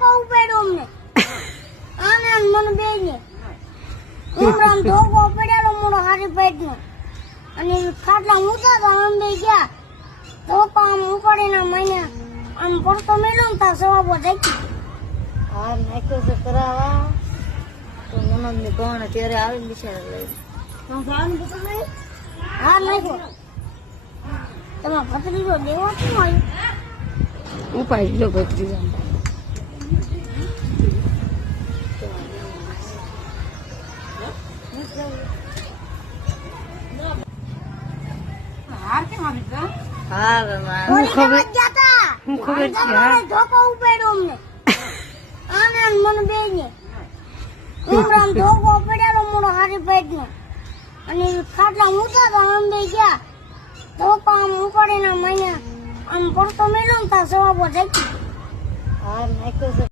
ઉપાડ્યો અમને આને મને બેને ઉમરામ ધોકો પડ્યો મોડો હારી પેટનો અને ખાટલા ઊંચા તો આમ બે ગયા ધોકો આમ ઉપાડીને મને આમ પડતો મેળ્યો ને તા સવાબો જાય હા નાખ્યો છે કરાવા તો નનદની કોણ ત્યારે આવે બિચારા લઈ હા નાખ્યો તમારો ભત્રીજો દેવો શું આવ્યો ઉપાડી લો ભત્રીજા ધોકો ઉપાડ્યો અમને આને મને બેને ઉમરામ ધોકો પડ્યો મોડો હારી પેટનો અને ખાટલા ઊંચા તો આમ બે ગયા ધોકો આમ ઉપાડીને મને આમ પડતો મેળ્યો ને તા સવાબો જાય હા નાખ્યો છે